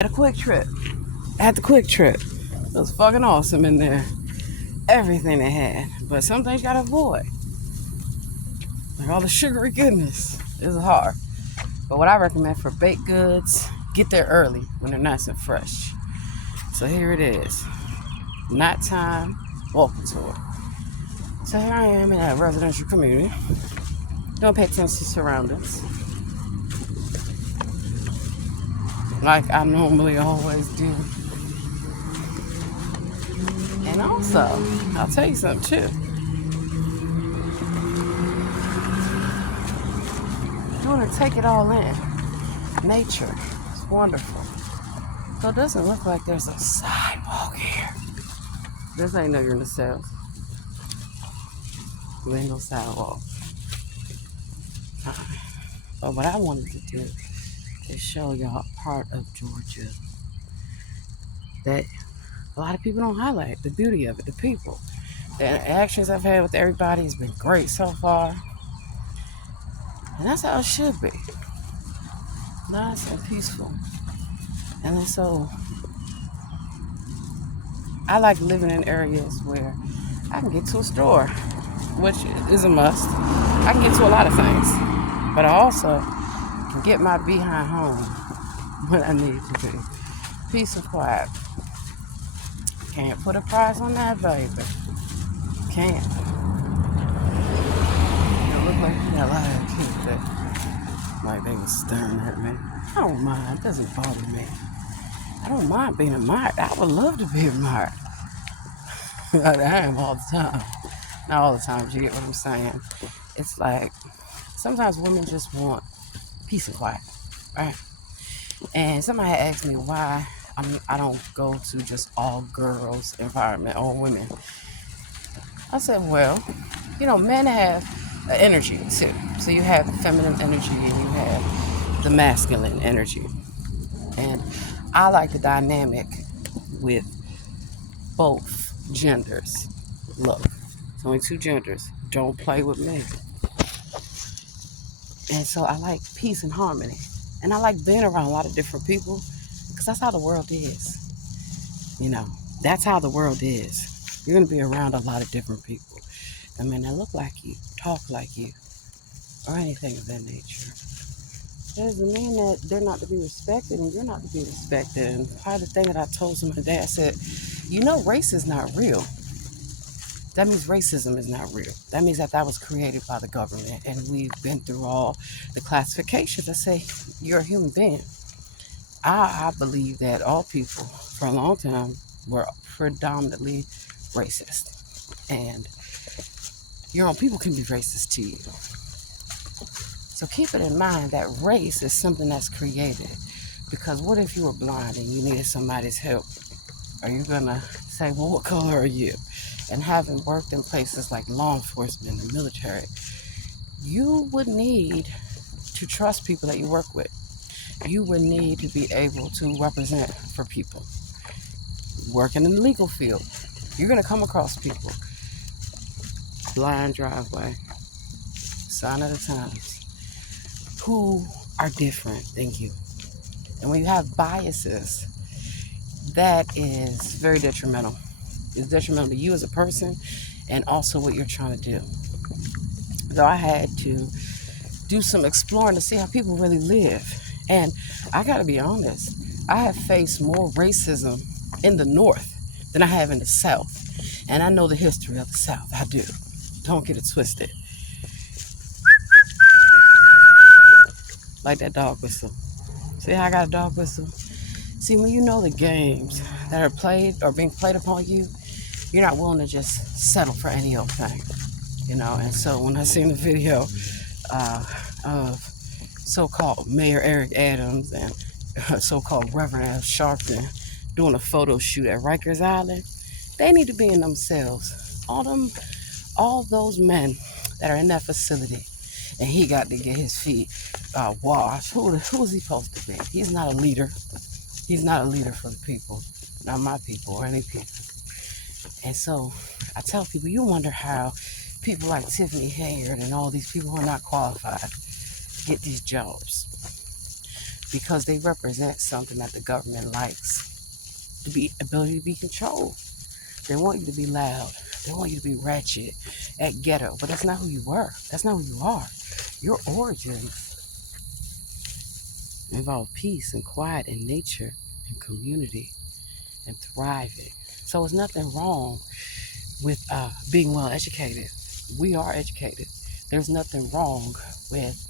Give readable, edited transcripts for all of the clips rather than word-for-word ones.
At a Quick Trip. At the Quick Trip. It was fucking awesome in there. Everything they had. But some things you gotta avoid. Like all the sugary goodness. It's hard. But what I recommend for baked goods, get there early when they're nice and fresh. So here it is. Nighttime walking tour. So here I am in a residential community. Don't pay attention to surroundings. Like I normally always do. And also, I'll tell you something too. You want to take it all in. Nature is wonderful. So it doesn't look like there's a sidewalk here. This ain't no in the south. There ain't no sidewalk. But what I wanted to do is show y'all a part of Georgia that a lot of people don't highlight. The beauty of it, the people. The interactions I've had with everybody has been great so far. And that's how it should be. Nice and peaceful. And then so I like living in areas where I can get to a store, which is a must. I can get to a lot of things. But I also can get my behind home when I need to be. Peace and quiet. Can't put a price on that, baby. Can't. It looked like you got a lot of kids that like they was staring at me. I don't mind. It doesn't bother me. I don't mind being admired. I would love to be admired. I am all the time. Not all the time, but you get what I'm saying. It's like sometimes women just want peace and quiet, right? And somebody had asked me why I don't go to just all girls environment, all women. I said, well, men have an energy too. So you have the feminine energy and you have the masculine energy. And I like the dynamic with both genders. Look, it's only two genders. Don't play with me. And so I like peace and harmony. And I like being around a lot of different people because that's how the world is. That's how the world is. You're going to be around a lot of different people. I mean, they look like you, talk like you, or anything of that nature. It doesn't mean that they're not to be respected and you're not to be respected. And part of the thing that I told somebody today, I said, race is not real. That means racism is not real. That means that was created by the government and we've been through all the classifications. I say, you're a human being. I believe that all people for a long time were predominantly racist. And your own people can be racist to you. So keep it in mind that race is something that's created. Because what if you were blind and you needed somebody's help? Are you going to say, well, what color are you? And having worked in places like law enforcement and the military, you would need to trust people that you work with. You would need to be able to represent for people. Working in the legal field, you're going to come across people. Blind driveway, sign of the times, who are different than you. And when you have biases, that is very detrimental. It's detrimental to you as a person and also what you're trying to do. So I had to do some exploring to see how people really live. And I got to be honest, I have faced more racism in the North than I have in the South. And I know the history of the South. I do. Don't get it twisted. Like that dog whistle. See how I got a dog whistle? See, when you know the games that are played or being played upon you, you're not willing to just settle for any old thing. And so when I seen the video of so-called Mayor Eric Adams and so-called Reverend Al Sharpton doing a photo shoot at Rikers Island, they need to be in themselves. All those men that are in that facility, and he got to get his feet washed. Who is he supposed to be? He's not a leader. He's not a leader for the people, not my people or any people. And so I tell people, you wonder how people like Tiffany Hayard and all these people who are not qualified get these jobs. because they represent something that the government likes, the ability to be controlled. They want you to be loud. They want you to be ratchet, act ghetto, but that's not who you were. That's not who you are. Your origins involve peace and quiet and nature and community and thriving. So there's nothing wrong with being well educated. We are educated. There's nothing wrong with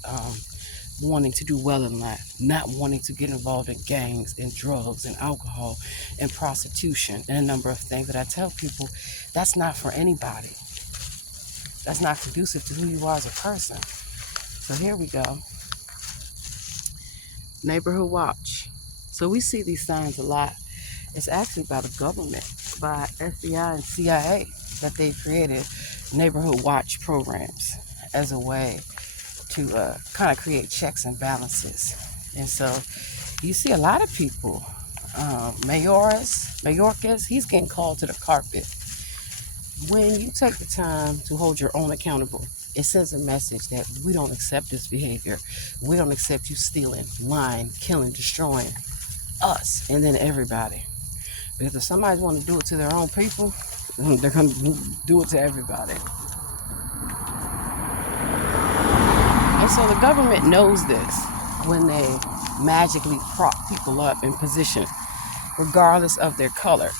wanting to do well in life, not wanting to get involved in gangs and drugs and alcohol and prostitution and a number of things that I tell people that's not for anybody. That's not conducive to who you are as a person. So here we go. Neighborhood watch. So we see these signs a lot. It's actually by the government, by FBI and CIA, that they created neighborhood watch programs as a way to kind of create checks and balances. And so you see a lot of people, Mayorkas, he's getting called to the carpet. When you take the time to hold your own accountable, it sends a message that we don't accept this behavior. We don't accept you stealing, lying, killing, destroying us, and then everybody. Because if somebody wants to do it to their own people, they're going to do it to everybody. And so the government knows this when they magically prop people up in position, regardless of their color,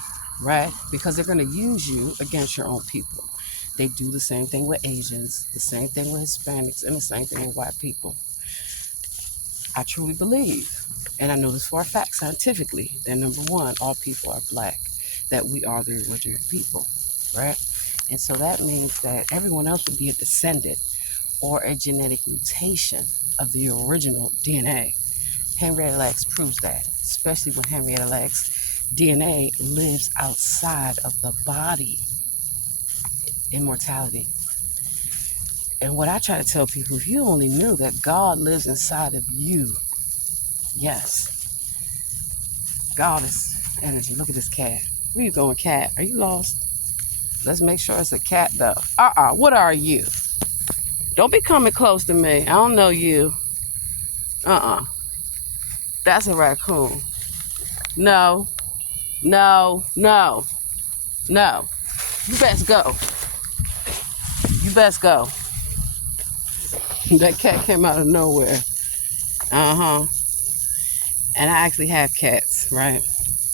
right? Because they're going to use you against your own people. They do the same thing with Asians, the same thing with Hispanics, and the same thing with white people. I truly believe, and I know this for a fact scientifically, that number one, all people are black, that we are the original people, right? And so that means that everyone else would be a descendant or a genetic mutation of the original DNA. Henrietta Lacks proves that, especially when Henrietta Lacks' DNA lives outside of the body. Immortality. And what I try to tell people, if you only knew that God lives inside of you, yes, God is energy. Look at this cat. Where you going, cat? Are you lost? Let's make sure it's a cat, though. What are you? Don't be coming close to me. I don't know you. That's a raccoon. No. No. No. No. You best go. You best go. That cat came out of nowhere. And I actually have cats, right?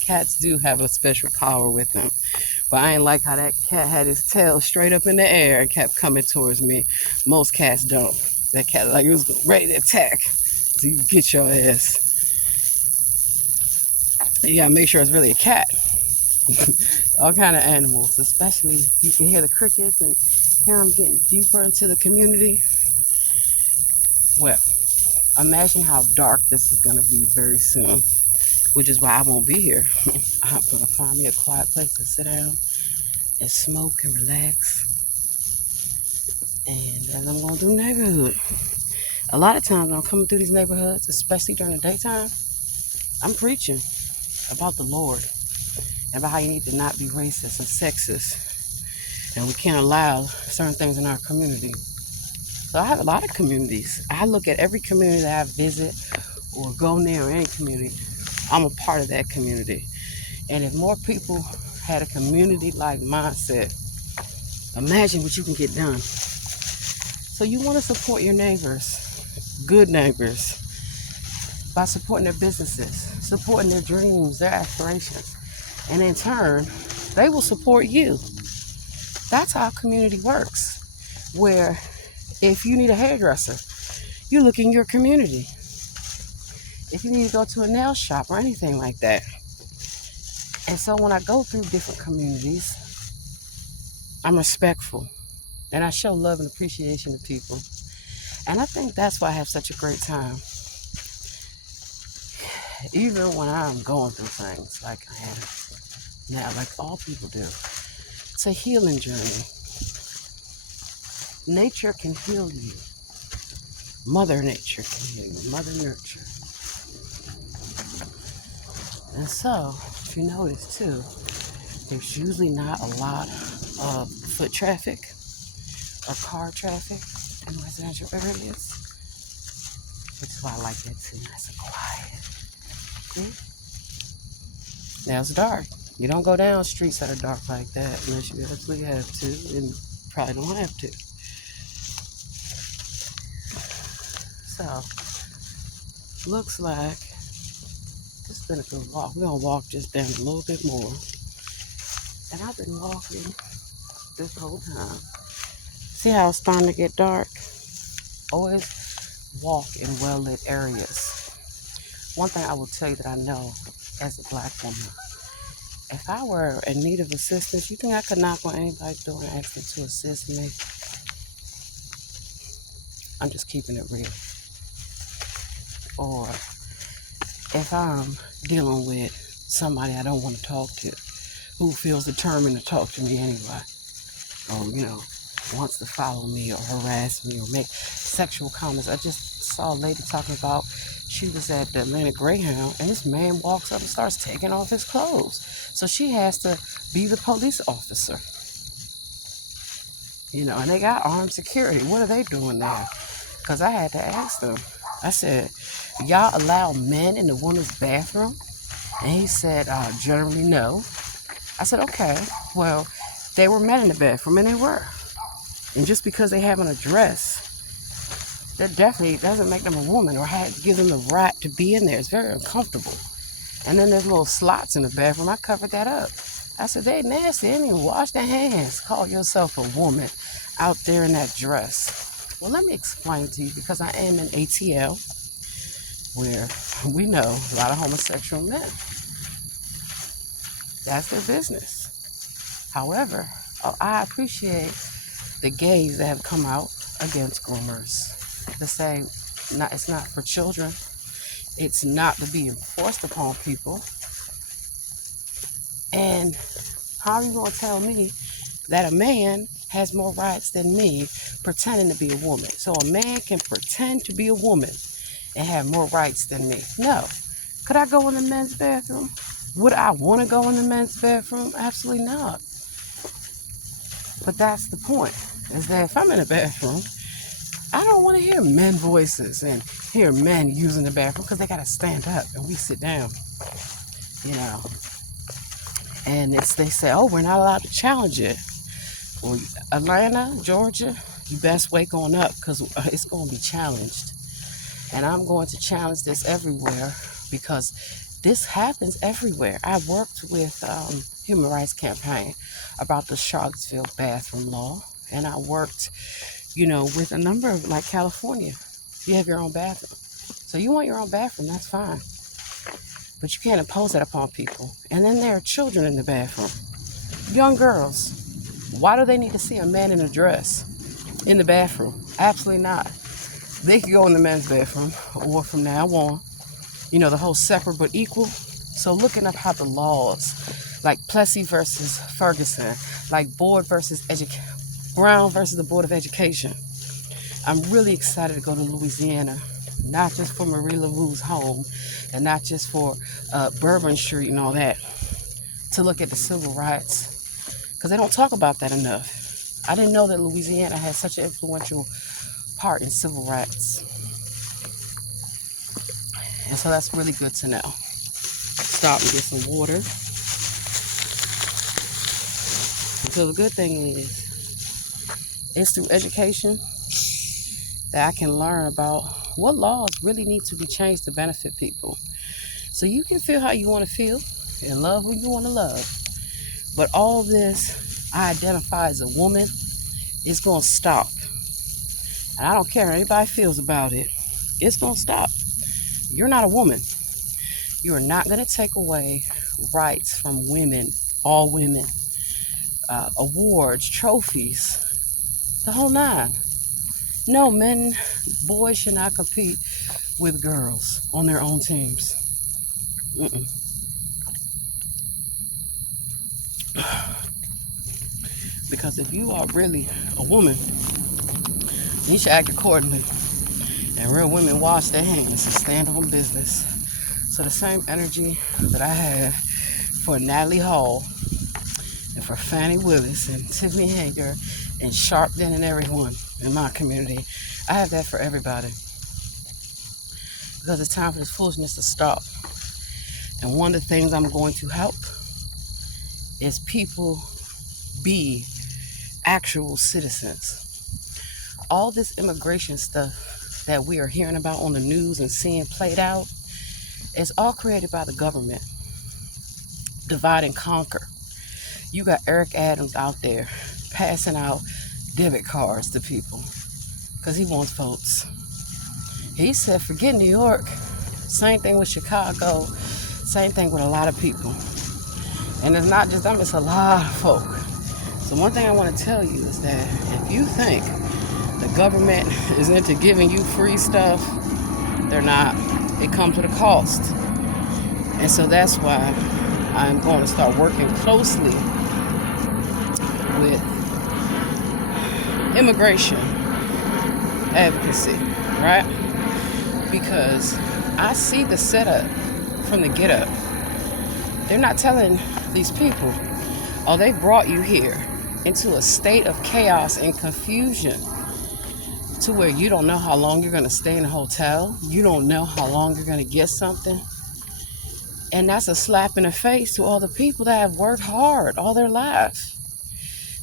Cats do have a special power with them. But I ain't like how that cat had his tail straight up in the air and kept coming towards me. Most cats don't. That cat like it was ready to attack. So you get your ass. You gotta make sure it's really a cat. All kind of animals, especially you can hear the crickets and here I'm getting deeper into the community. Well, imagine how dark this is gonna be very soon, which is why I won't be here. I'm gonna find me a quiet place to sit down and smoke and relax. And then I'm gonna do neighborhood. A lot of times when I'm coming through these neighborhoods, especially during the daytime, I'm preaching about the Lord and about how you need to not be racist and sexist. And we can't allow certain things in our community. So I have a lot of communities. I look at every community that I visit or go near any community. I'm a part of that community. And if more people had a community-like mindset, imagine what you can get done. So you want to support your neighbors, good neighbors, by supporting their businesses, supporting their dreams, their aspirations. And in turn, they will support you. That's how community works, where if you need a hairdresser, you look in your community. If you need to go to a nail shop or anything like that. And so when I go through different communities, I'm respectful and I show love and appreciation to people. And I think that's why I have such a great time. Even when I'm going through things like I am now, like all people do. It's a healing journey. Nature can heal you. Mother Nature can heal you. Mother Nurture. And so, if you notice too, there's usually not a lot of foot traffic or car traffic in residential areas. which is why I like that too. Nice and quiet. See? Now it's dark. You don't go down streets that are dark like that unless you absolutely have to, and probably don't have to. So, looks like it's been a good walk. We're gonna walk just down a little bit more. And I've been walking this whole time. See how it's starting to get dark? Always walk in well-lit areas. One thing I will tell you that I know as a black woman, if I were in need of assistance, you think I could knock on anybody's door and ask them to assist me? I'm just keeping it real. Or if I'm dealing with somebody I don't want to talk to, who feels determined to talk to me anyway, or, wants to follow me or harass me or make sexual comments. I just saw a lady talking about she was at the Atlanta Greyhound and this man walks up and starts taking off his clothes. So she has to be the police officer. And they got armed security. What are they doing there? Because I had to ask them. I said, y'all allow men in the women's bathroom? And he said, generally no. I said, okay, well, they were men in the bathroom, and they were. And just because they have on a dress, that definitely doesn't make them a woman or give them the right to be in there. It's very uncomfortable. And then there's little slots in the bathroom. I covered that up. I said, they nasty. They didn't even wash their hands. Call yourself a woman out there in that dress. Well, let me explain to you, because I am in ATL, where we know a lot of homosexual men. That's their business. However, I appreciate the gays that have come out against groomers to say it's not for children. It's not to be enforced upon people. And how are you going to tell me that a man has more rights than me pretending to be a woman? So a man can pretend to be a woman and have more rights than me. No. Could I go in the men's bathroom? Would I want to go in the men's bathroom? Absolutely not. But that's the point, is that if I'm in a bathroom, I don't want to hear men voices and hear men using the bathroom, because they got to stand up and we sit down, And they say, oh, we're not allowed to challenge it. Well, Atlanta, Georgia, you best wake on up, because it's going to be challenged. And I'm going to challenge this everywhere, because this happens everywhere. I worked with Human Rights Campaign about the Charlottesville bathroom law. And I worked, with a number of, like California. You have your own bathroom. So you want your own bathroom, that's fine. But you can't impose that upon people. And then there are children in the bathroom. Young girls. Why do they need to see a man in a dress in the bathroom? Absolutely not. They could go in the men's bathroom, or from now on, the whole separate but equal. So looking up how the laws, like Plessy versus Ferguson, like Brown versus the Board of Education. I'm really excited to go to Louisiana, not just for Marie Laveau's home, and not just for Bourbon Street and all that, to look at the civil rights, because they don't talk about that enough. I didn't know that Louisiana had such an influential part in civil rights. And so that's really good to know. Stop and get some water. So the good thing is, it's through education that I can learn about what laws really need to be changed to benefit people. So you can feel how you want to feel and love who you want to love. But all this, I identify as a woman, is going to stop. And I don't care how anybody feels about it. It's going to stop. You're not a woman. You are not going to take away rights from women, all women, awards, trophies, the whole nine. No, boys should not compete with girls on their own teams. Because if you are really a woman, you should act accordingly. And real women wash their hands and stand on business. So the same energy that I have for Natalie Hall and for Fannie Willis and Tiffany Hager and Sharpton and everyone in my community, I have that for everybody. because it's time for this foolishness to stop. And one of the things I'm going to help is people be actual citizens. All this immigration stuff that we are hearing about on the news and seeing played out is all created by the government. Divide and conquer. You got Eric Adams out there passing out debit cards to people because he wants votes. He said, forget New York. Same thing with Chicago. Same thing with a lot of people. And it's not just them, it's a lot of folk. So one thing I want to tell you is that if you think the government is into giving you free stuff, they're not. It comes with a cost. And so that's why I'm going to start working closely with immigration advocacy, right? Because I see the setup from the get up. They're not telling these people, oh, they brought you here into a state of chaos and confusion to where you don't know how long you're going to stay in a hotel. You don't know how long you're going to get something. And that's a slap in the face to all the people that have worked hard all their lives.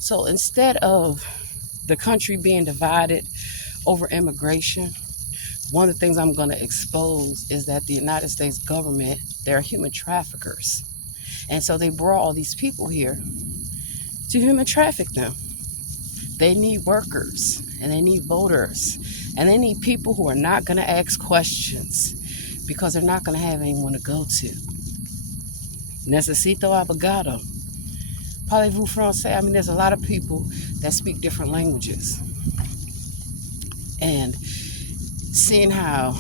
So instead of the country being divided over immigration, one of the things I'm going to expose is that the United States government, they're human traffickers. And so they brought all these people here to human traffic them. They need workers and they need voters and they need people who are not going to ask questions because they're not going to have anyone to go to. Necesito abogado. Parlez-vous français? I mean, there's a lot of people that speak different languages. And seeing how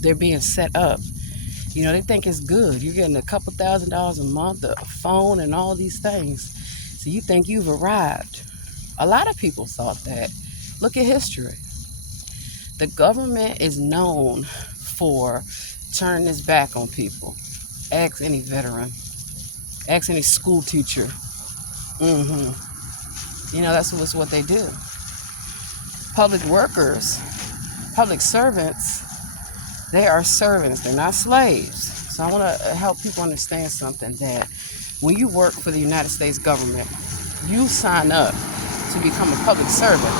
they're being set up, you know, they think it's good. You're getting a couple $1,000s a month, a phone, and all these things. So you think you've arrived. A lot of people thought that. Look at history. The government is known for turning its back on people. Ask any veteran. Ask any school teacher. You know, that's what they do. Public workers, public servants, they are servants. They're not slaves. So I want to help people understand something, that when you work for the United States government, you sign up to become a public servant.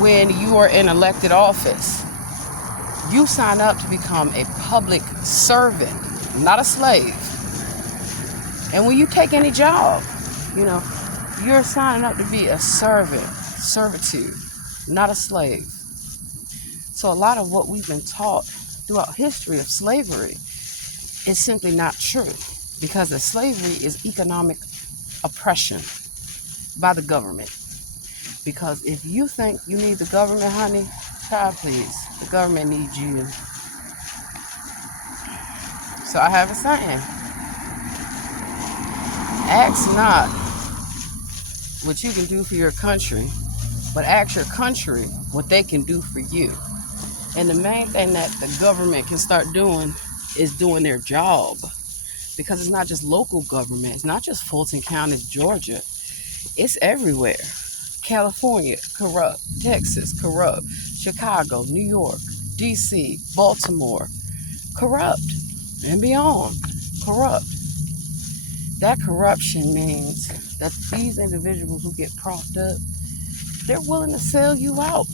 When you are in elected office, you sign up to become a public servant, not a slave. And when you take any job, you know, you're signing up to be a servant, servitude, not a slave. So a lot of what we've been taught throughout history of slavery is simply not true, because the slavery is economic oppression by the government. Because if you think you need the government, honey, child, please, the government needs you. So I have a saying: ask not what you can do for your country, but ask your country what they can do for you. And the main thing that the government can start doing is doing their job. Because it's not just local government. It's not just Fulton County, Georgia. It's everywhere. California, corrupt. Texas, corrupt. Chicago, New York, D.C., Baltimore, corrupt. And beyond, corrupt. That corruption means that these individuals who get propped up, they're willing to sell you out.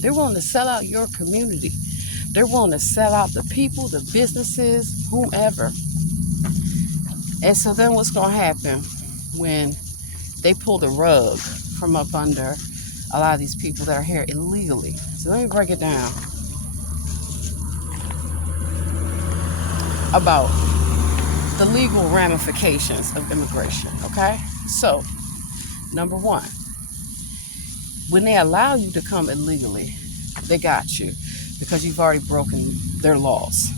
They're willing to sell out your community. They're willing to sell out the people, the businesses, whomever. And so then what's going to happen when they pull the rug from up under a lot of these people that are here illegally? So let me break it down about the legal ramifications of immigration, okay? So, number one, when they allow you to come illegally, they got you because you've already broken their laws.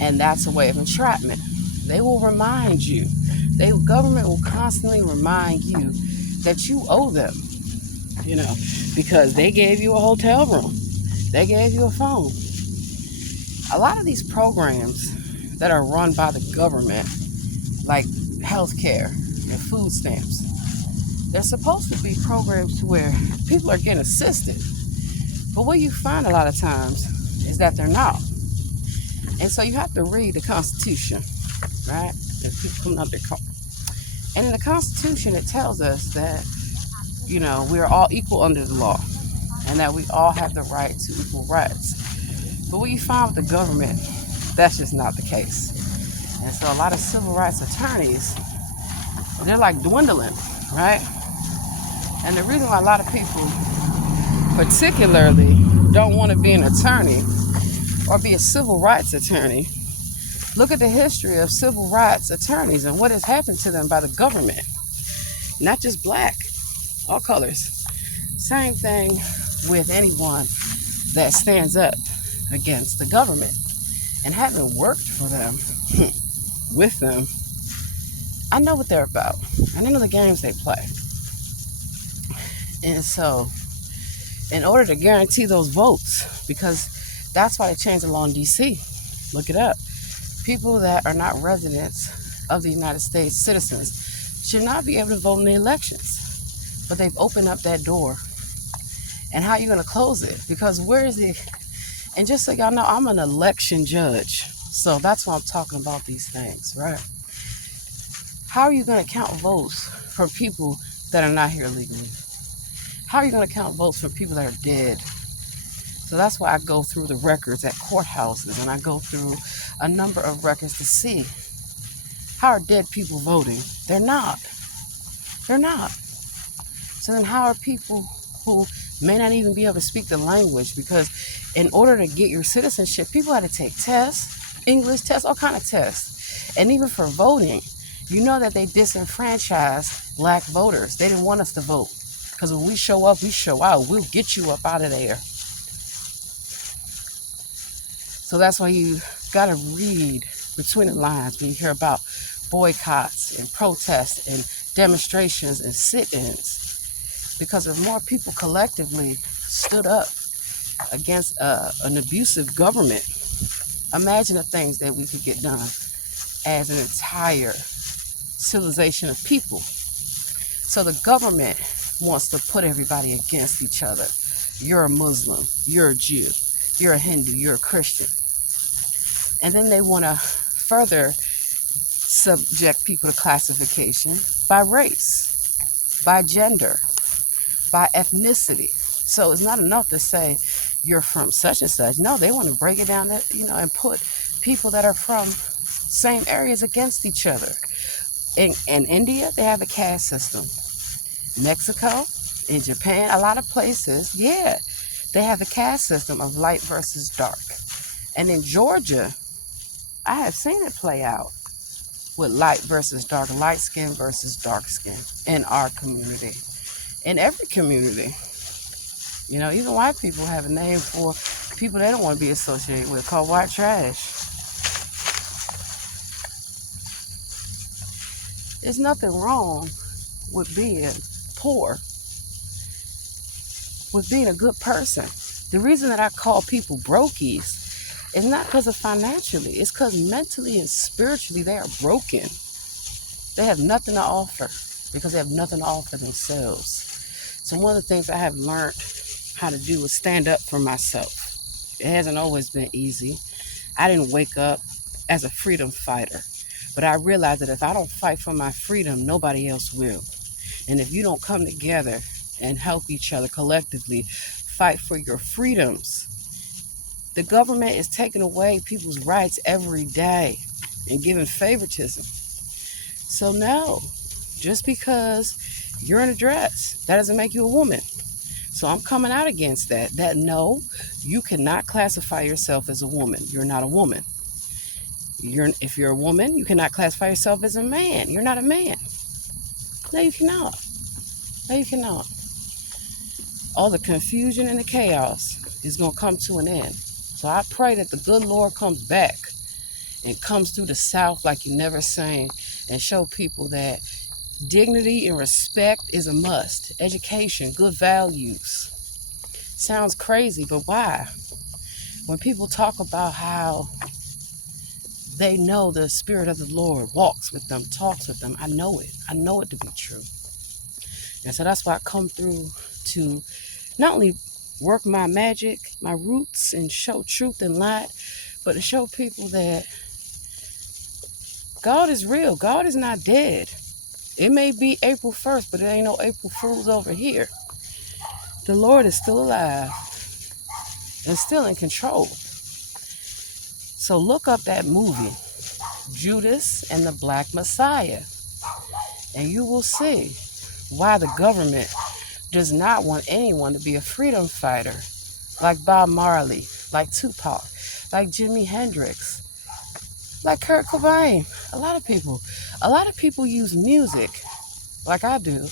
And that's a way of entrapment. They will remind you, the government will constantly remind you that you owe them, you know, because they gave you a hotel room. They gave you a phone. A lot of these programs that are run by the government, like healthcare and food stamps, they're supposed to be programs to where people are getting assisted. But what you find a lot of times is that they're not. And so you have to read the Constitution, right? If people come up there, and in the Constitution, it tells us that, we are all equal under the law and that we all have the right to equal rights. But what you find with the government, that's just not the case. And so a lot of civil rights attorneys, they're like dwindling, right? And the reason why a lot of people particularly don't want to be an attorney or be a civil rights attorney, look at the history of civil rights attorneys and what has happened to them by the government. Not just black, all colors. Same thing with anyone that stands up against the government. And having worked for them, with them, I know what they're about. I know the games they play. And so, in order to guarantee those votes, because that's why they changed the law in D.C., look it up. People that are not residents of the United States, citizens, should not be able to vote in the elections. But they've opened up that door. And how are you going to close it? Because where is it? And just so y'all know, I'm an election judge. So that's why I'm talking about these things, right? How are you going to count votes for people that are not here legally? How are you going to count votes for people that are dead? So that's why I go through the records at courthouses and I go through a number of records to see how are dead people voting. They're not. They're not. So then how are people who may not even be able to speak the language, because in order to get your citizenship, people had to take tests, English tests, all kind of tests. And even for voting, you know that they disenfranchised black voters. They didn't want us to vote. Because when we show up, we show out. We'll get you up out of there. So that's why you got to read between the lines when you hear about boycotts and protests and demonstrations and sit-ins. Because if more people collectively stood up against an abusive government, imagine the things that we could get done as an entire civilization of people. So the government wants to put everybody against each other. You're a Muslim, you're a Jew, you're a Hindu, you're a Christian. And then they want to further subject people to classification by race, by gender, by ethnicity. So it's not enough to say you're from such and such. No, they want to break it down, and put people that are from same areas against each other. In India, they have a caste system. Mexico, in Japan, a lot of places, they have a caste system of light versus dark. And in Georgia, I have seen it play out with light versus dark, light skin versus dark skin in our community. In every community. Even white people have a name for people they don't want to be associated with, called white trash. There's nothing wrong with being poor, with being a good person. The reason that I call people brokies is not because of financially. It's because mentally and spiritually they are broken. They have nothing to offer because they have nothing to offer themselves. So one of the things I have learned how to do is stand up for myself. It hasn't always been easy. I didn't wake up as a freedom fighter, but I realized that if I don't fight for my freedom, nobody else will. And if you don't come together and help each other collectively fight for your freedoms, the government is taking away people's rights every day and giving favoritism. So no, just because you're in a dress, that doesn't make you a woman. So I'm coming out against that no, you cannot classify yourself as a woman. You're not a woman. If you're a woman, you cannot classify yourself as a man. You're not a man. No, you cannot. No, you cannot. All the confusion and the chaos is going to come to an end. So I pray that the good Lord comes back and comes through the South like you never seen and show people that dignity and respect is a must. Education, good values. Sounds crazy, but why? When people talk about how they know the Spirit of the Lord walks with them, talks with them, I know it. I know it to be true. And so that's why I come through to not only work my magic, my roots, and show truth and light, but to show people that God is real. God is not dead. It may be April 1st, but there ain't no April Fools over here. The Lord is still alive and still in control. So look up that movie, Judas and the Black Messiah, and you will see why the government does not want anyone to be a freedom fighter like Bob Marley, like Tupac, like Jimi Hendrix, like Kurt Cobain. A lot of people use music, like I do,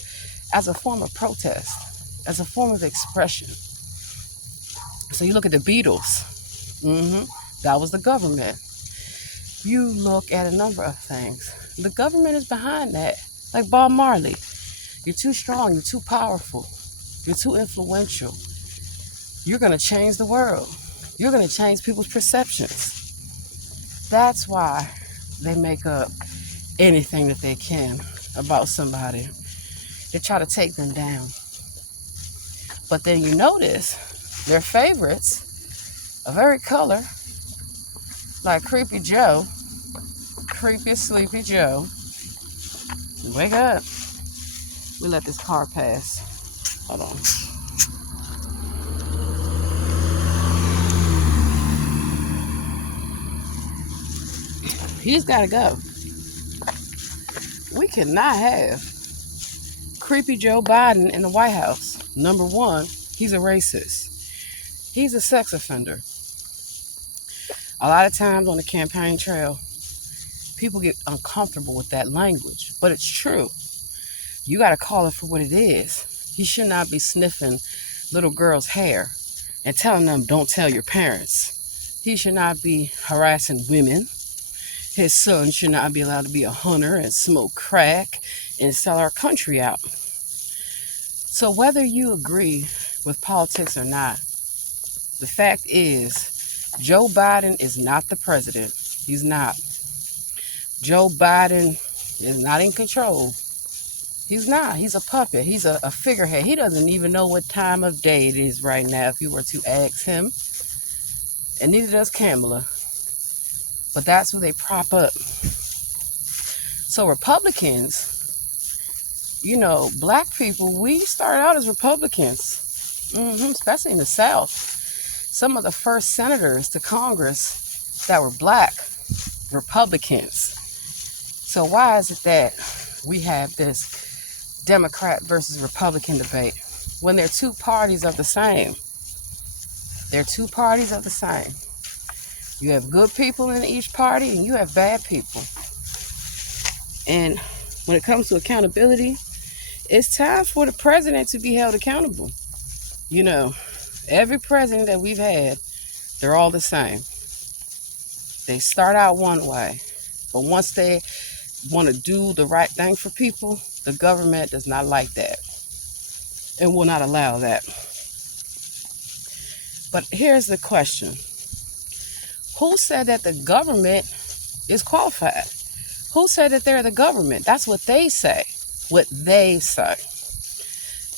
as a form of protest, as a form of expression. So you look at the Beatles, that was the government. You look at a number of things. The government is behind that, like Bob Marley. You're too strong, you're too powerful, you're too influential. You're going to change the world. You're going to change people's perceptions. That's why they make up anything that they can about somebody. They try to take them down. But then you notice their favorites of every color, like Creepy Joe, Creepy Sleepy Joe. Wake up. We let this car pass. Hold on. He's got to go. We cannot have Creepy Joe Biden in the White House. Number one, he's a racist. He's a sex offender. A lot of times on the campaign trail, people get uncomfortable with that language, but it's true. You got to call it for what it is. He should not be sniffing little girls' hair and telling them, don't tell your parents. He should not be harassing women. His son should not be allowed to be a hunter and smoke crack and sell our country out. So whether you agree with politics or not, the fact is Joe Biden is not the president. He's not. Joe Biden is not in control. He's not. He's a puppet. He's a figurehead. He doesn't even know what time of day it is right now if you were to ask him. And neither does Kamala. But that's who they prop up. So Republicans, black people, we started out as Republicans, especially in the South. Some of the first senators to Congress that were black, Republicans. So why is it that we have this Democrat versus Republican debate when they're two parties of the same? They're two parties of the same. You have good people in each party and you have bad people. And when it comes to accountability, it's time for the president to be held accountable. Every president that we've had, they're all the same. They start out one way, but once they want to do the right thing for people, the government does not like that and will not allow that. But here's the question. Who said that the government is qualified? Who said that they're the government? That's what they say. What they say.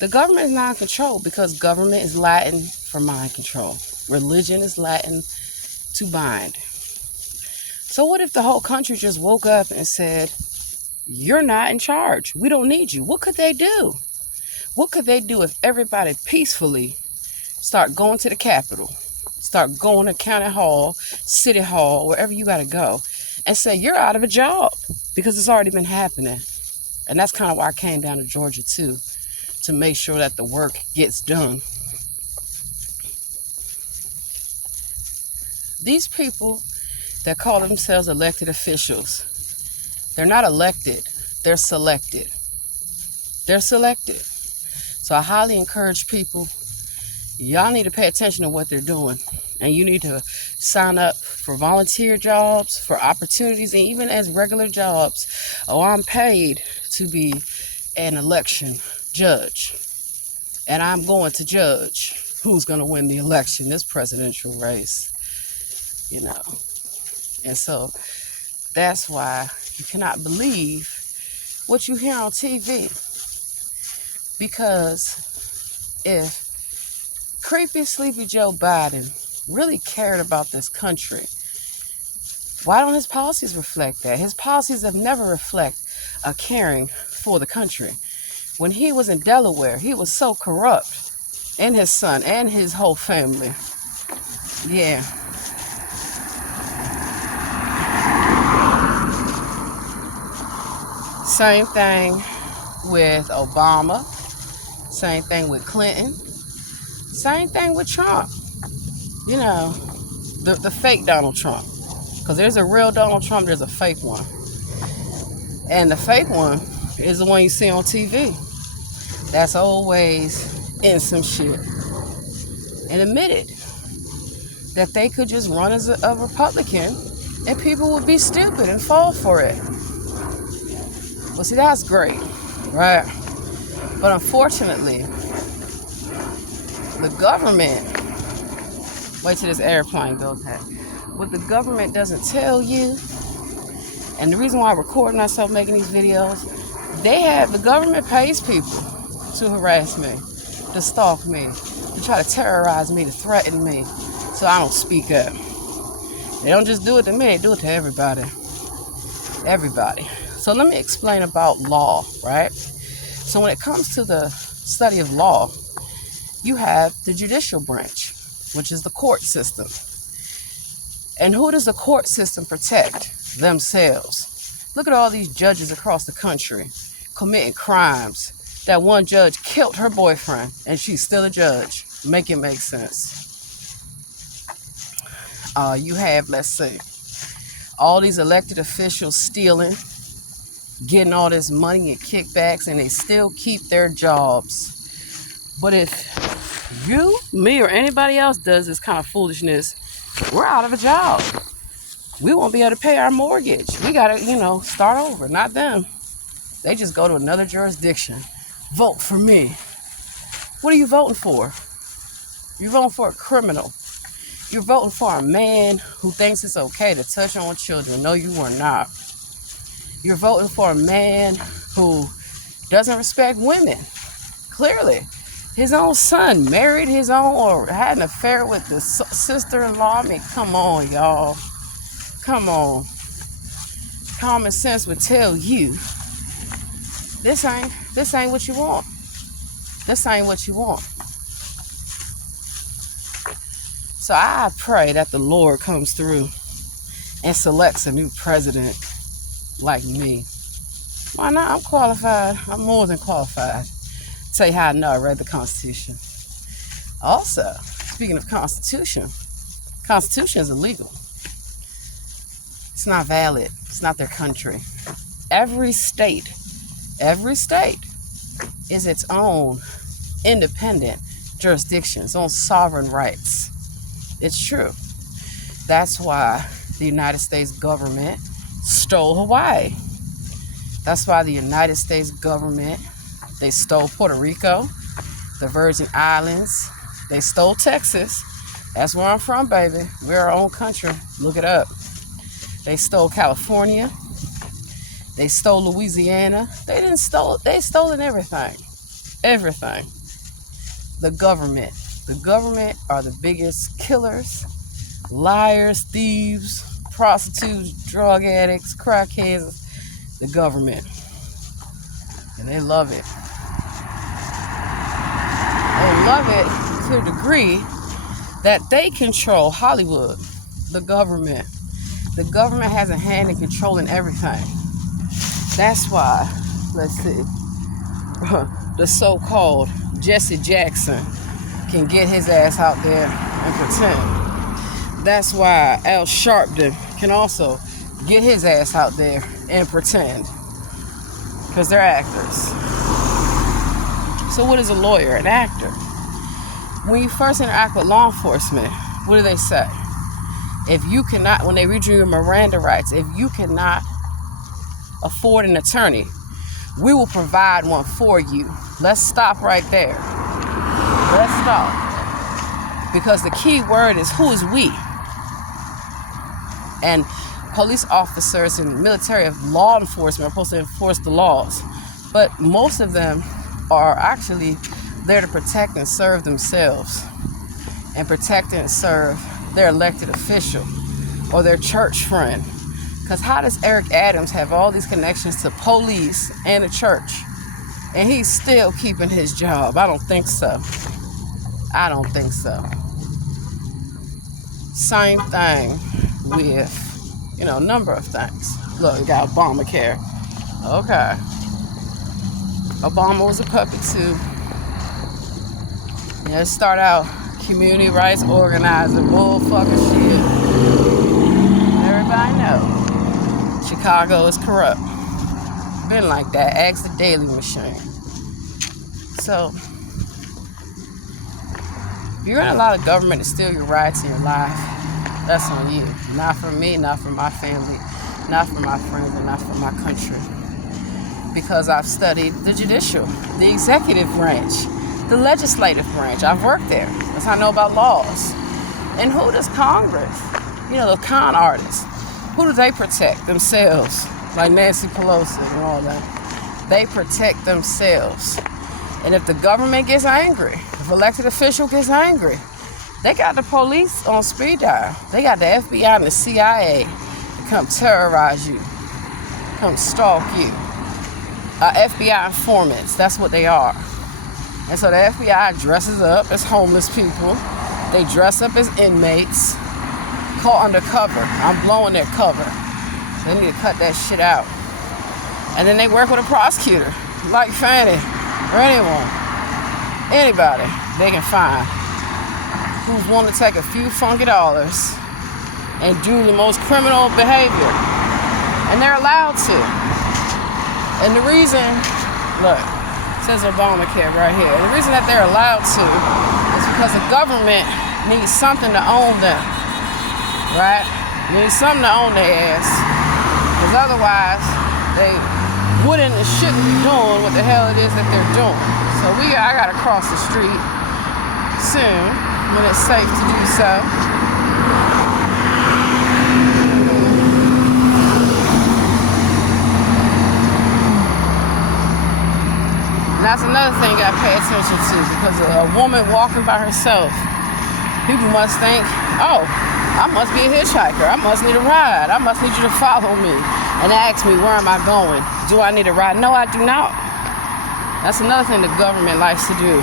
The government is not in control because government is Latin for mind control. Religion is Latin to bind. So what if the whole country just woke up and said, you're not in charge. We don't need you. What could they do? What could they do if everybody peacefully start going to the Capitol, start going to County Hall, City Hall, wherever you got to go, and say you're out of a job because it's already been happening. And that's kind of why I came down to Georgia too, to make sure that the work gets done. These people that call themselves elected officials, they're not elected, they're selected. They're selected. So I highly encourage people, y'all need to pay attention to what they're doing. And you need to sign up for volunteer jobs, for opportunities, and even as regular jobs. Oh, I'm paid to be an election judge. And I'm going to judge who's going to win the election, this presidential race. And so that's why you cannot believe what you hear on TV. Because if creepy, sleepy Joe Biden really cared about this country, why don't his policies reflect that? His policies have never reflect a caring for the country. When he was in Delaware, he was so corrupt, and his son and his whole family. Yeah. Same thing with Obama. Same thing with Clinton. Same thing with Trump. You know, the fake Donald Trump. Because there's a real Donald Trump, there's a fake one. And the fake one is the one you see on TV. That's always in some shit. And admitted that they could just run as a Republican and people would be stupid and fall for it. Well, see, that's great, right? But unfortunately, the government, wait till this airplane goes past. What the government doesn't tell you, and the reason why I record myself making these videos, the government pays people to harass me, to stalk me, to try to terrorize me, to threaten me, so I don't speak up. They don't just do it to me, they do it to everybody. Everybody. So let me explain about law, right? So when it comes to the study of law, you have the judicial branch, which is the court system. And who does the court system protect? Themselves. Look at all these judges across the country committing crimes. That one judge killed her boyfriend, and she's still a judge. Make it make sense. You have, let's see, all these elected officials stealing, getting all this money and kickbacks, and they still keep their jobs. But if you, me, or anybody else does this kind of foolishness, we're out of a job. We won't be able to pay our mortgage. We got to, start over. Not them. They just go to another jurisdiction. Vote for me. What are you voting for? You're voting for a criminal. You're voting for a man who thinks it's okay to touch on children. No, you are not. You're voting for a man who doesn't respect women. Clearly. His own son married his own or had an affair with the sister-in-law. I mean, come on, y'all. Come on. Common sense would tell you this ain't what you want. This ain't what you want. So I pray that the Lord comes through and selects a new president like me. Why not? I'm qualified. I'm more than qualified. Tell you how I know I read the Constitution. Also, speaking of Constitution is illegal. It's not valid. It's not their country. Every state is its own independent jurisdiction, its own sovereign rights. It's true. That's why the United States government stole Hawaii. That's why the United States government, they stole Puerto Rico, the Virgin Islands. They stole Texas. That's where I'm from, baby. We're our own country. Look it up. They stole California. They stole Louisiana. They stolen everything. Everything. The government. The government are the biggest killers, liars, thieves, prostitutes, drug addicts, crackheads. The government. And they love it. They love it to a degree that they control Hollywood, the government. The government has a hand in controlling everything. That's why, let's see, the so-called Jesse Jackson can get his ass out there and pretend. That's why Al Sharpton can also get his ass out there and pretend. Because they're actors. So what is a lawyer? An actor. When you first interact with law enforcement, what do they say? If you cannot, when they read you your Miranda rights, if you cannot afford an attorney, we will provide one for you. Let's stop right there. Let's stop. Because the key word is who is we? And police officers and military of law enforcement are supposed to enforce the laws. But most of them are actually there to protect and serve themselves. and protect and serve their elected official or their church friend. Because how does Eric Adams have all these connections to police and the church, and he's still keeping his job? I don't think so. I don't think so. Same thing with, a number of things. Look, we got Obamacare. Okay. Obama was a puppet too. Let's start out community rights organizer, bullfucking shit. Everybody know Chicago is corrupt. Been like that. Ask the Daily Machine. So, if you're gonna allow the government to steal your rights in your life, that's on you. Not for me, not for my family, not for my friends, and not for my country. Because I've studied the judicial, the executive branch, the legislative branch. I've worked there. That's how I know about laws. And who does Congress? The con artists. Who do they protect? Themselves. Like Nancy Pelosi and all that. They protect themselves. And if the government gets angry, if elected official gets angry, they got the police on speed dial. They got the FBI and the CIA to come terrorize you, come stalk you. FBI informants, that's what they are. And so the FBI dresses up as homeless people. They dress up as inmates, caught undercover. I'm blowing their cover. So they need to cut that shit out. And then they work with a prosecutor, like Fannie, or anybody they can find who's willing to take a few funky dollars and do the most criminal behavior. And they're allowed to. And the reason, look, it says Obamacare right here. And the reason that they're allowed to is because the government needs something to own them, right? Needs something to own their ass. Because otherwise, they wouldn't and shouldn't be doing what the hell it is that they're doing. So I gotta cross the street soon when it's safe to do so. And that's another thing I pay attention to, because a woman walking by herself, people must think, oh, I must be a hitchhiker. I must need a ride. I must need you to follow me and ask me, where am I going? Do I need a ride? No, I do not. That's another thing the government likes to do.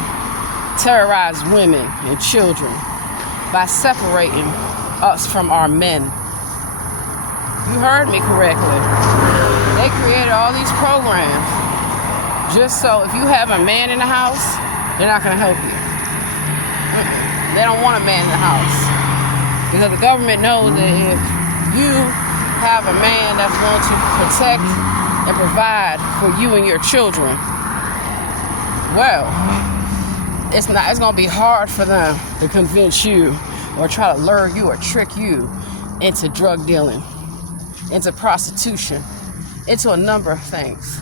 Terrorize women and children by separating us from our men. You heard me correctly. They created all these programs just so if you have a man in the house, they're not going to help you. They don't want a man in the house. Because the government knows that if you have a man that's going to protect and provide for you and your children, well, it's going to be hard for them to convince you or try to lure you or trick you into drug dealing, into prostitution, into a number of things.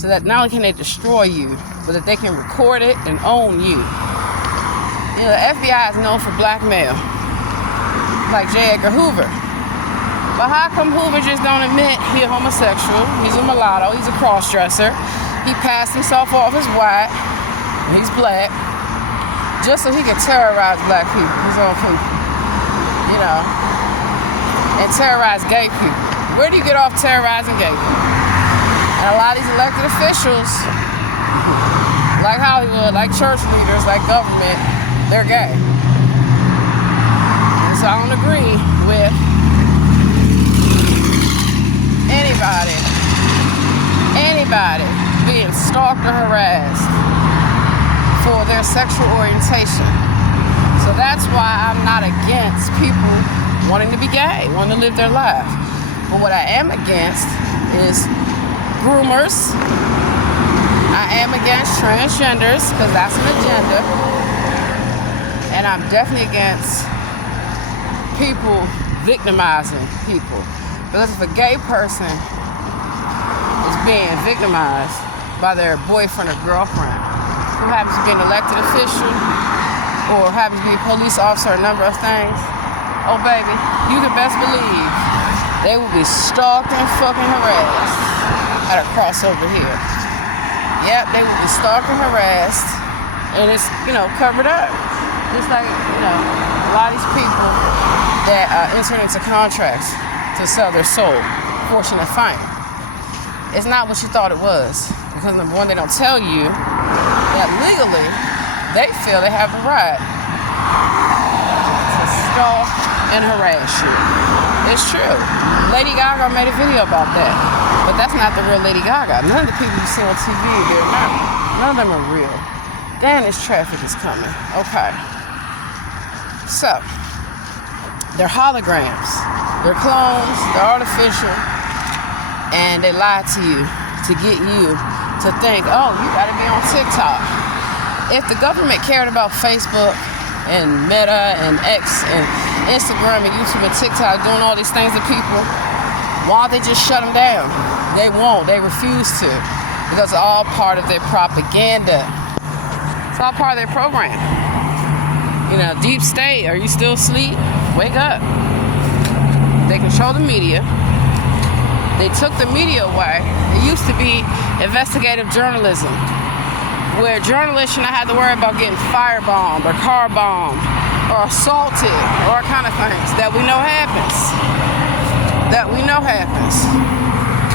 So that not only can they destroy you, but that they can record it and own you. The FBI is known for blackmail, like J. Edgar Hoover. But how come Hoover just don't admit he's a homosexual, he's a mulatto, he's a cross-dresser, he passed himself off as white, and he's black, just so he can terrorize black people, his own people, and terrorize gay people. Where do you get off terrorizing gay people? And a lot of these elected officials, like Hollywood, like church leaders, like government, they're gay. And so I don't agree with anybody being stalked or harassed for their sexual orientation. So that's why I'm not against people wanting to be gay, wanting to live their life. But what I am against is groomers. I am against transgenders, because that's an agenda. And I'm definitely against people victimizing people. Because if a gay person is being victimized by their boyfriend or girlfriend, who happens to be an elected official, or happens to be a police officer, a number of things, oh baby, you can best believe they will be stalked and fucking harassed at a crossover here. Yep, they will be stalked and harassed, and it's, covered up. Just like, a lot of these people that enter into contracts to sell their soul, fortune and fame. It's not what you thought it was. Because number one, they don't tell you that legally they feel they have the right to stalk and harass you. It's true. Lady Gaga made a video about that. But that's not the real Lady Gaga. None of the people you see on TV, none of them are real. Damn, this traffic is coming. Okay. So, they're holograms. They're clones. They're artificial. And they lie to you to get you to think, oh, you gotta be on TikTok. If the government cared about Facebook and Meta and X and Instagram and YouTube and TikTok doing all these things to people, why don't they just shut them down? They won't. They refuse to. Because it's all part of their propaganda. It's all part of their program. Deep state, are you still asleep? Wake up. They control the media. They took the media away. It used to be investigative journalism, where journalists should not have to worry about getting firebombed or car bombed or assaulted or all kind of things that we know happens.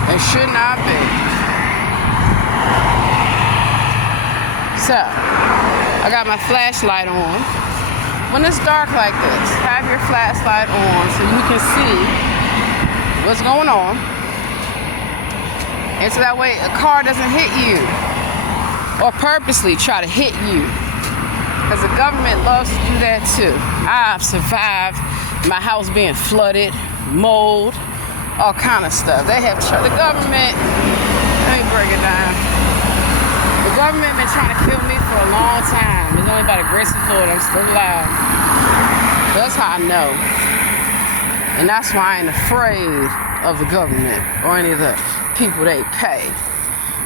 And should not be. So, I got my flashlight on. When it's dark like this, have your flashlight on so you can see what's going on. And so that way a car doesn't hit you or purposely try to hit you. Because the government loves to do that too. I've survived my house being flooded, mold, all kind of stuff. They have the government, let me break it down. The government been trying to kill me for a long time. It's only by the grace of the Lord I'm still alive. That's how I know. And that's why I ain't afraid of the government or any of the people they pay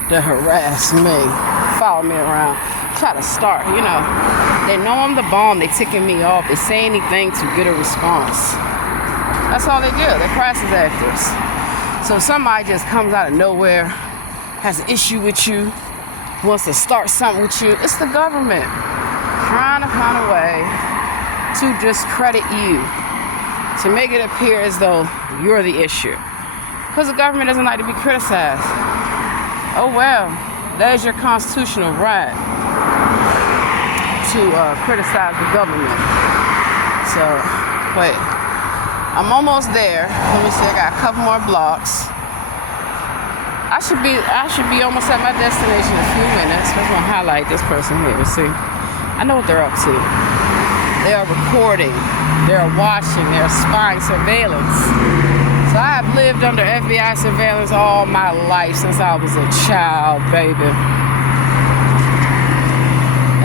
to harass me, follow me around, try to start, They know I'm the bomb, they ticking me off, they say anything to get a response. That's all they do, they're crisis actors. So if somebody just comes out of nowhere, has an issue with you, wants to start something with you, it's the government trying to find a way to discredit you, to make it appear as though you're the issue. Because the government doesn't like to be criticized. Oh well, that is your constitutional right to criticize the government. So, wait, I'm almost there. Let me see, I got a couple more blocks. I should be almost at my destination in a few minutes. I'm gonna highlight this person here. See, I know what they're up to. They are recording, they are watching, they are spying, surveillance. So I have lived under FBI surveillance all my life since I was a child, baby.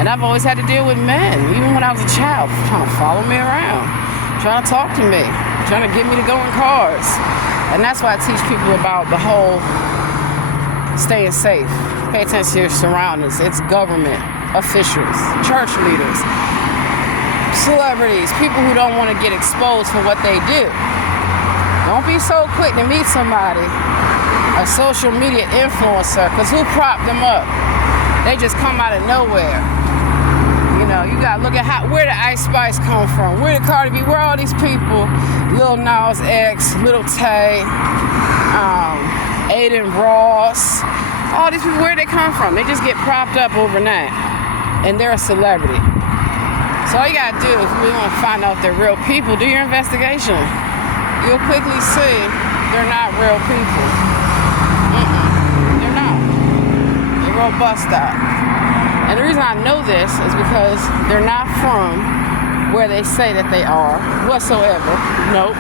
And I've always had to deal with men, even when I was a child, trying to follow me around, trying to talk to me, trying to get me to go in cars. And that's why I teach people about the whole staying safe. Pay attention to your surroundings. It's government, officials, church leaders, celebrities, people who don't want to get exposed for what they do. Don't be so quick to meet somebody, a social media influencer, because who propped them up? They just come out of nowhere. You got to look at where did Ice Spice come from? Where did Cardi B? Where are all these people? Lil Nas X, Lil Tay, Aiden Ross, all these people, where they come from? They just get propped up overnight, and they're a celebrity. So all you got to do, if we want to find out if they're real people, do your investigation. You'll quickly see they're not real people. They're not. They're robust out. And the reason I know this is because they're not from where they say that they are whatsoever. Nope.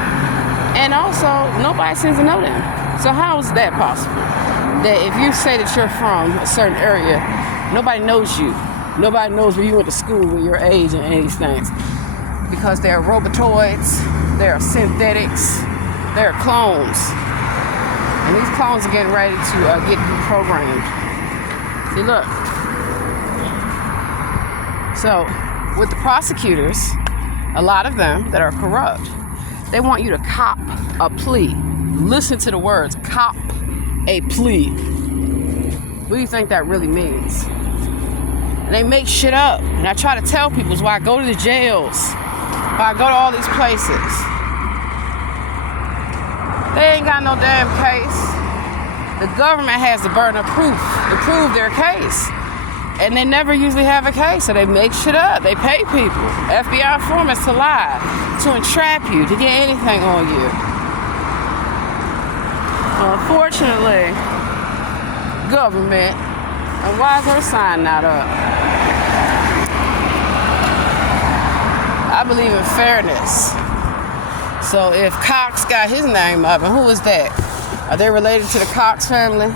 And also, nobody seems to know them. So how is that possible? That if you say that you're from a certain area, nobody knows you. Nobody knows where you went to school, with your age, and any of these things. Because they're robotoids, they're synthetics, they're clones. And these clones are getting ready to get reprogrammed. See, look. So, with the prosecutors, a lot of them that are corrupt, they want you to cop a plea. Listen to the words, cop a plea. What do you think that really means? And they make shit up. And I try to tell people is why I go to the jails, why I go to all these places. They ain't got no damn case. The government has the burden of proof to prove their case. And they never usually have a case, so they make shit up. They pay people, FBI informants, to lie, to entrap you, to get anything on you. Unfortunately, government, and why is her sign not up? I believe in fairness. So if Cox got his name up, and who is that? Are they related to the Cox family?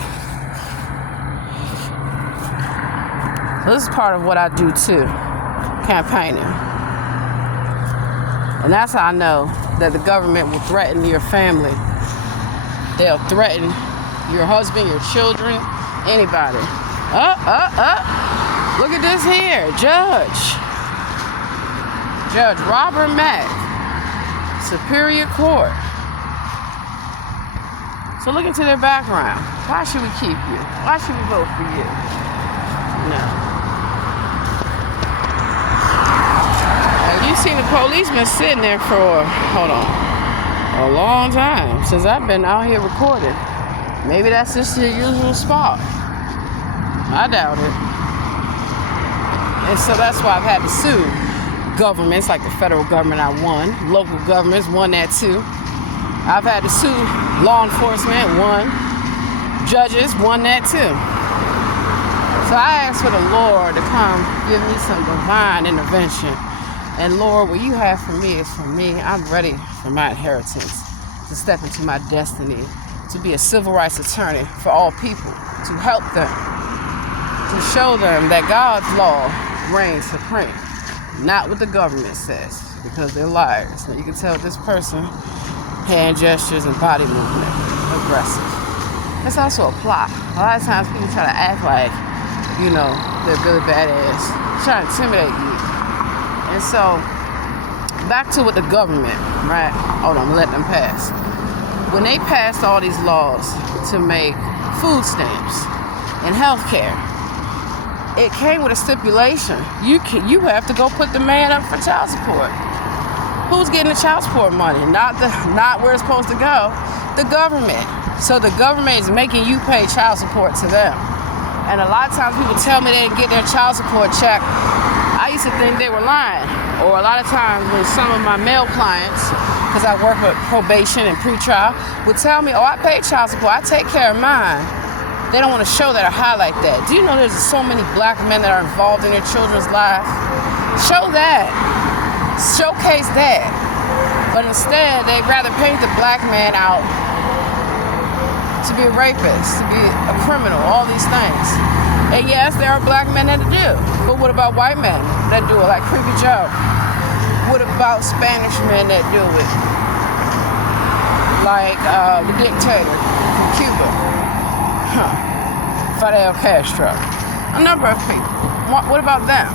So this is part of what I do too, campaigning. And that's how I know that the government will threaten your family. They'll threaten your husband, your children, anybody. Look at this here, Judge Robert Mack, Superior Court. So look into their background. Why should we keep you? Why should we vote for you? No. You've seen the policeman sitting there for, a long time since I've been out here recording. Maybe that's just the usual spot. I doubt it. And so that's why I've had to sue governments, like the federal government I won. Local governments won that too. I've had to sue law enforcement, won. Judges won that too. So I asked for the Lord to come give me some divine intervention. And Lord, what you have for me is for me. I'm ready for my inheritance, to step into my destiny, to be a civil rights attorney for all people, to help them, to show them that God's law reigns supreme, not what the government says, because they're liars. Now you can tell this person, hand gestures and body movement, aggressive. That's also a plot. A lot of times people try to act like, they're really badass, try to intimidate you. And so, back to what the government, right? Hold on, let them pass. When they passed all these laws to make food stamps and health care, it came with a stipulation. You have to go put the man up for child support. Who's getting the child support money? Not where it's supposed to go. The government. So the government is making you pay child support to them. And a lot of times people tell me they didn't get their child support check. I used to think they were lying. Or a lot of times when some of my male clients, because I work with probation and pretrial, would tell me, I pay child support, I take care of mine. They don't want to show that or highlight that. Do you know there's so many black men that are involved in their children's lives? Show that. Showcase that. But instead, they'd rather paint the black man out to be a rapist, to be a criminal, all these things. And yes, there are black men that do. But what about white men that do it, like Creepy Joe? What about Spanish men that do it? Like the dictator from Cuba, Fidel Castro. A number of people. What about them?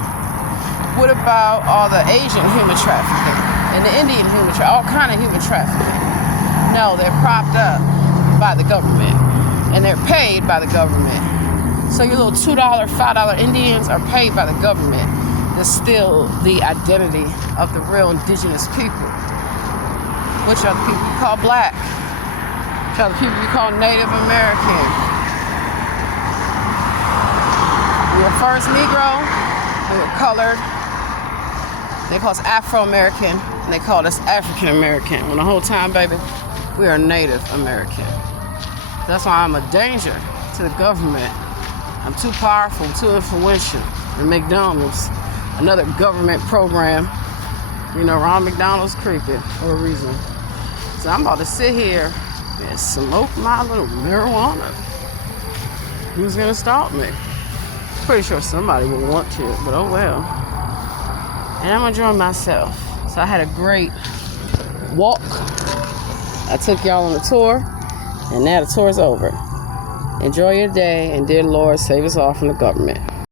What about all the Asian human trafficking and the Indian human trafficking, all kind of human trafficking? No, they're propped up by the government, and they're paid by the government. So your little $2, $5 Indians are paid by the government to steal the identity of the real indigenous people, which are the people you call black, which are the people you call Native American. We were first Negro, we were colored. They call us Afro-American, and they called us African-American. When the whole time, baby, we are Native American. That's why I'm a danger to the government. I'm too powerful, too influential. And McDonald's, another government program. Ronald McDonald's creepy for a reason. So I'm about to sit here and smoke my little marijuana. Who's gonna stop me? Pretty sure somebody will want to, but oh well. And I'm enjoying myself. So I had a great walk. I took y'all on a tour, and now the tour's over. Enjoy your day, and dear Lord, save us all from the government.